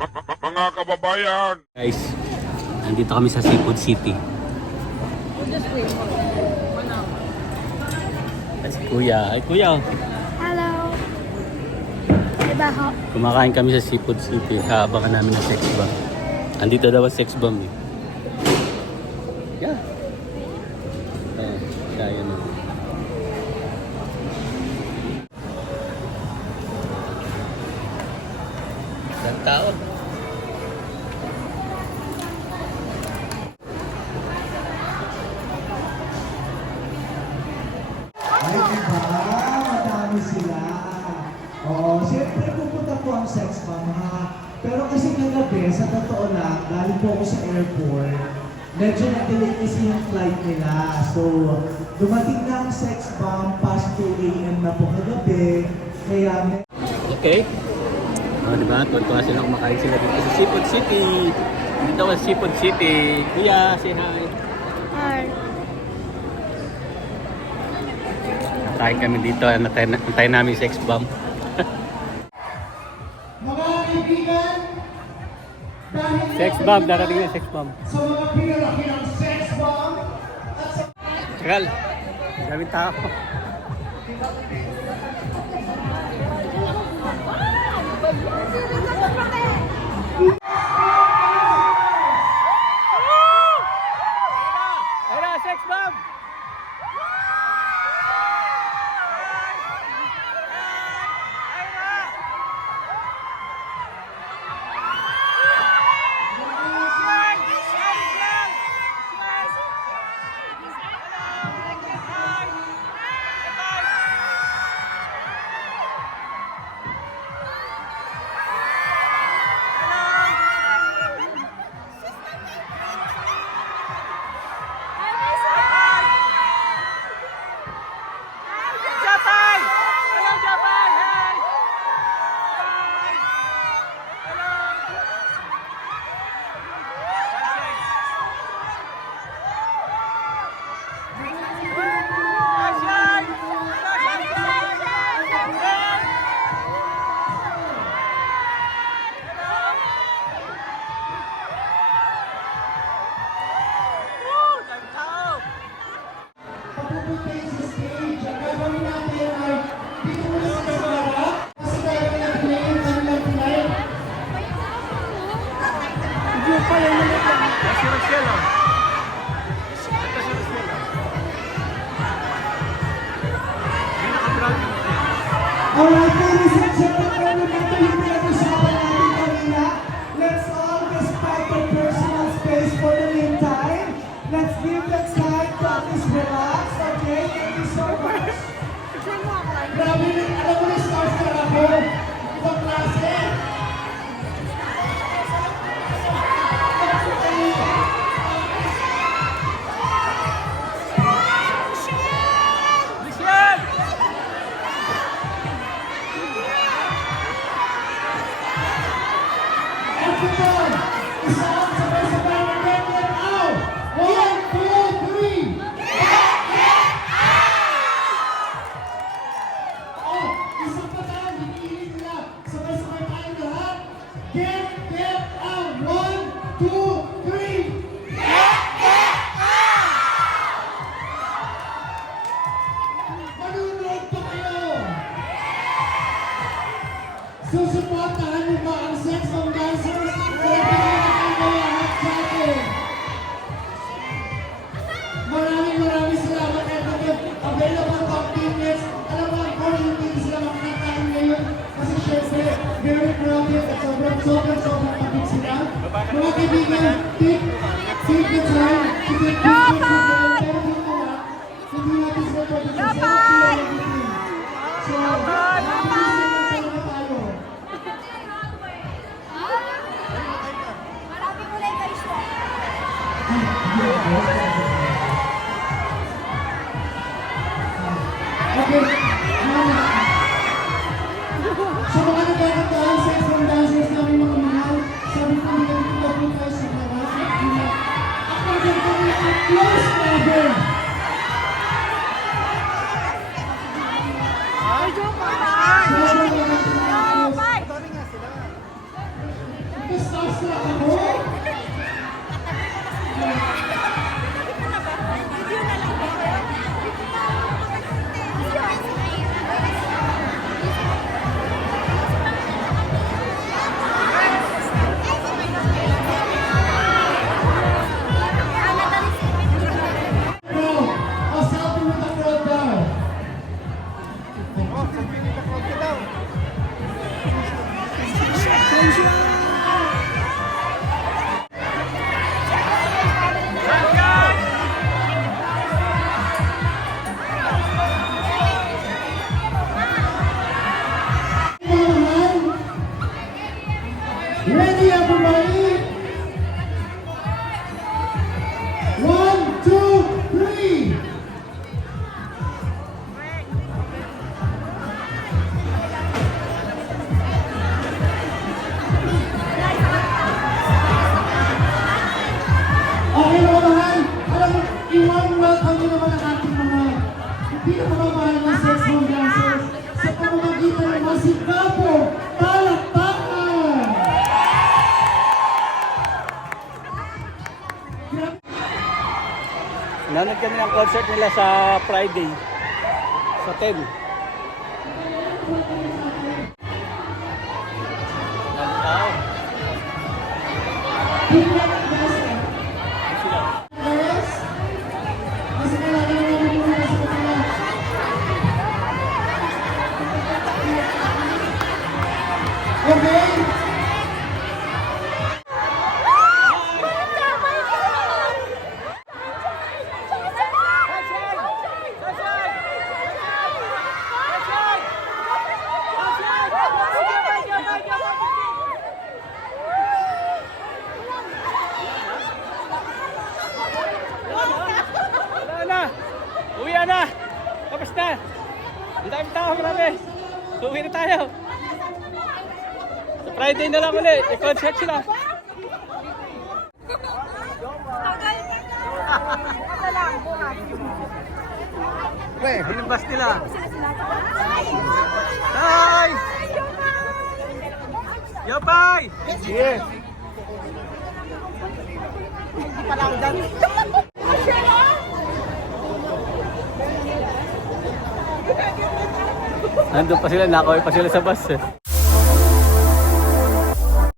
Mga kababayan! Guys, nandito kami sa Seafood City. At si Kuya. Ay, Kuya. Hello. Diba ho? Kumakain kami sa Seafood City. Haabangan namin ng sex bomb. Andito daw ang sex bomb eh. Yeah. Kaya na. Isang tao. Ay, diba? Madami sila. Oo, siyempre pupunta po ang sex bomb ha. Pero kasi kagabi, sa totoo lang, galing po ako sa airport, medyo na-delay kasi yung flight nila. So, dumating na ang sex bomb, past 2 a.m. na po kagabi. Kaya Okay. O, diba? Tuwa sila kumakain sila dito sa Seafood City. Dito sa Seafood City. Kuya, say hi. Hi. Nakain kami dito. Antay namin sex bomb. mga kaibigan, dahil Sex bomb. Darating na sex bomb. sa mga pinalaki ng sex bomb at sa Tagal. Daming tao. Ayun, sex bomb! papupuntahin sa stage. Ang gagawin natin ay dito muna sa harap kasi gagawin natin na yung kanilang flight. Alright, ladies and gentlemen, remember yung pinag-usapan natin kanina. Let's all respect their personal space for the meantime. Let's give them time to at least relax, okay? Thank you so much. Grabe, alam mo na stars na ako. Ibang klase. Everyone, isa lang sabay-sabay na get them out. 1, 2, 3. Oh, isang pa tayo, hinihiling nila. Sabay-sabay tayo lahat. Get them out. 1, 2, 3. Manunood pa kayo. Susuportahan niyo ba ang sex bomb dancers? Maraming salamat everyone. Available top tickets. Alam mo, unfortunately, hindi sila makakakain ngayon kasi syempre, very crowded at sobrang pagod sila. Mga kaibigan, take the time to get tickets with them. Pero dito na, hindi natin sila pwede sa selfie or anything. So, mabilis na tayo. Marami kulay kayo siya. Okay, sa mga nagkakataon sa isang dancers namin mga mahal, sabi ko nila dito po tayo sa harap at nila. Ako din kami ang close brother. Sobrang mga Starstruck ako. Bro, a selfie with the crowd daw. Ready, everybody? 1, 2, 3. Okay mga mahal, alam mo, i-welcome nyo naman ang ating mga pinakamamahal na sex bomb dancers sa pamamagitan ng masikapo palakpakan! Nanood kami ng concert nila sa Friday. Sa 10. Ang tao. Girls, mas kailangan naman muna sa kanila. Okay? Wala na. Uwi na. Tapos na. Ang dami tao, marami. Uwi na tayo. Sa Friday na lang ulit. I-concert sila. Pre, binabas nila. Hi! Yopay! Yes! Nandun pa sila, nakaway pa sila sa bus.